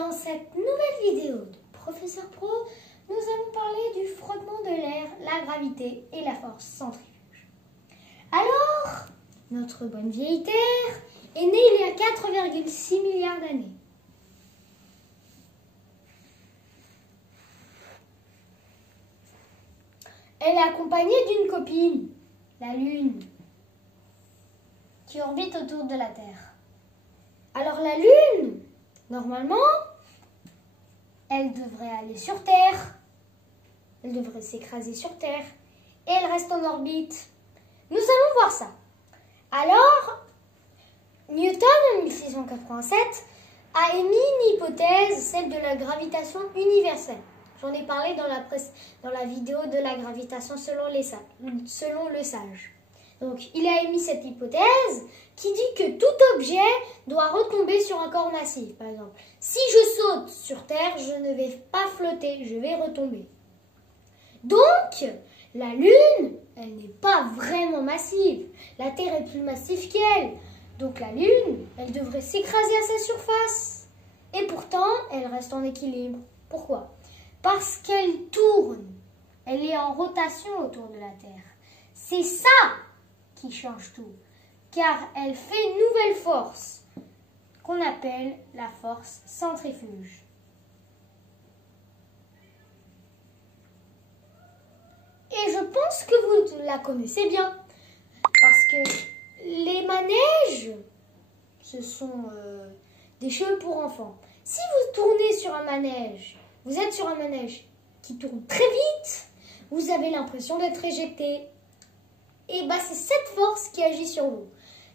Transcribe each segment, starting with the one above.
Dans cette nouvelle vidéo de Professeur Pro, nous allons parler du frottement de l'air, la gravité et la force centrifuge. Alors, notre bonne vieille Terre est née il y a 4,6 milliards d'années. Elle est accompagnée d'une copine, la Lune, qui orbite autour de la Terre. Alors la Lune, normalement, elle devrait aller sur Terre, elle devrait s'écraser sur Terre, et elle reste en orbite. Nous allons voir ça. Alors, Newton, en 1687, a émis une hypothèse, celle de la gravitation universelle. J'en ai parlé dans la vidéo de la gravitation selon le sage. Donc, il a émis cette hypothèse qui dit que tout objet doit retomber sur un corps massif. Par exemple, si je saute sur Terre, je ne vais pas flotter, je vais retomber. Donc, la Lune, elle n'est pas vraiment massive. La Terre est plus massive qu'elle. Donc, la Lune, elle devrait s'écraser à sa surface. Et pourtant, elle reste en équilibre. Pourquoi ? Parce qu'elle tourne. Elle est en rotation autour de la Terre. C'est ça qui change tout, car elle fait une nouvelle force qu'on appelle la force centrifuge. Et je pense que vous la connaissez bien, parce que les manèges, ce sont des jeux pour enfants. Si vous tournez sur un manège, vous êtes sur un manège qui tourne très vite, vous avez l'impression d'être éjecté. Et c'est cette force qui agit sur vous.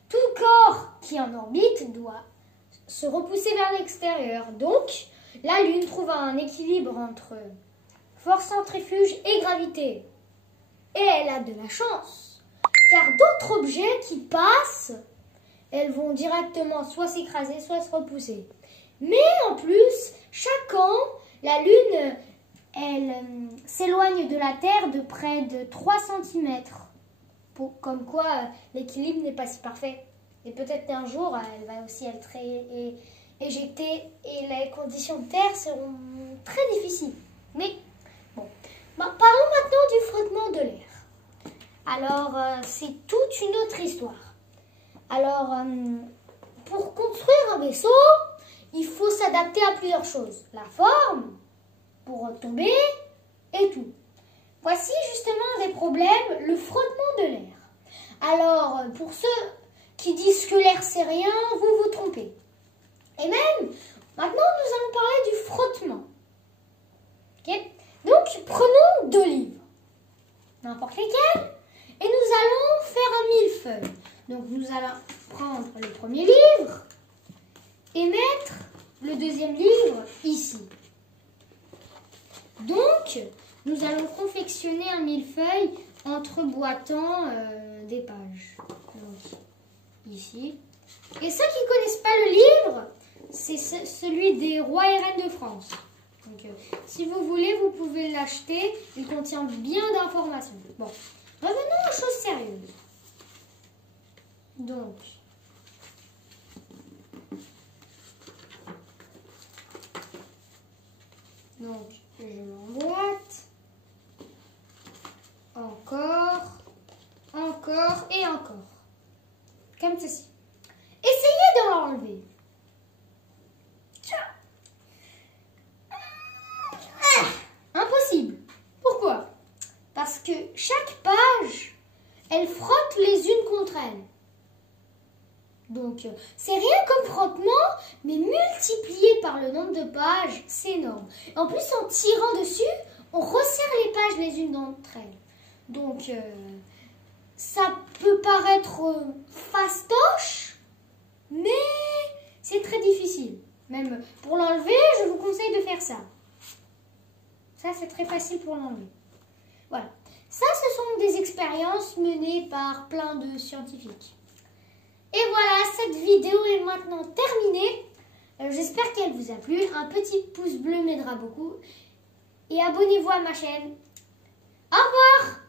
Tout corps qui est en orbite doit se repousser vers l'extérieur. Donc, la Lune trouve un équilibre entre force centrifuge et gravité. Et elle a de la chance, car d'autres objets qui passent, elles vont directement soit s'écraser, soit se repousser. Mais en plus, chaque an, la Lune, elle s'éloigne de la Terre de près de 3 cm. Comme quoi l'équilibre n'est pas si parfait. Et peut-être qu'un jour, elle va aussi être éjectée et les conditions de Terre seront très difficiles. Mais bon, parlons maintenant du frottement de l'air. Alors, c'est toute une autre histoire. Alors, pour construire un vaisseau, il faut s'adapter à plusieurs choses. La forme, pour tomber, et tout. Voici justement des problèmes, le frottement de l'air. Alors, pour ceux qui disent que l'air c'est rien, vous vous trompez. Et même, maintenant nous allons parler du frottement. Okay. Donc, prenons 2 livres, n'importe lesquels, et nous allons faire un millefeuille. Donc, nous allons prendre le premier livre et mettre le deuxième livre ici. Donc, nous allons confectionner un millefeuille entreboîtant des pages. Donc, ici. Et ceux qui ne connaissent pas le livre, c'est celui des rois et reines de France. Donc, si vous voulez, vous pouvez l'acheter. Il contient bien d'informations. Bon, revenons aux choses sérieuses. Donc, je m'emboîte. Encore et encore. Comme ceci. Essayez de l'enlever. Impossible. Pourquoi? Parce que chaque page, elle frotte les unes contre elles. Donc, c'est rien comme frottement, mais multiplié par le nombre de pages, c'est énorme. En plus, en tirant dessus, on resserre les pages les unes d'entre elles. Donc, ça peut paraître fastoche, mais c'est très difficile. Même pour l'enlever, je vous conseille de faire ça. Ça, c'est très facile pour l'enlever. Voilà. Ça, ce sont des expériences menées par plein de scientifiques. Et voilà, cette vidéo est maintenant terminée. J'espère qu'elle vous a plu. Un petit pouce bleu m'aidera beaucoup. Et abonnez-vous à ma chaîne. Au revoir!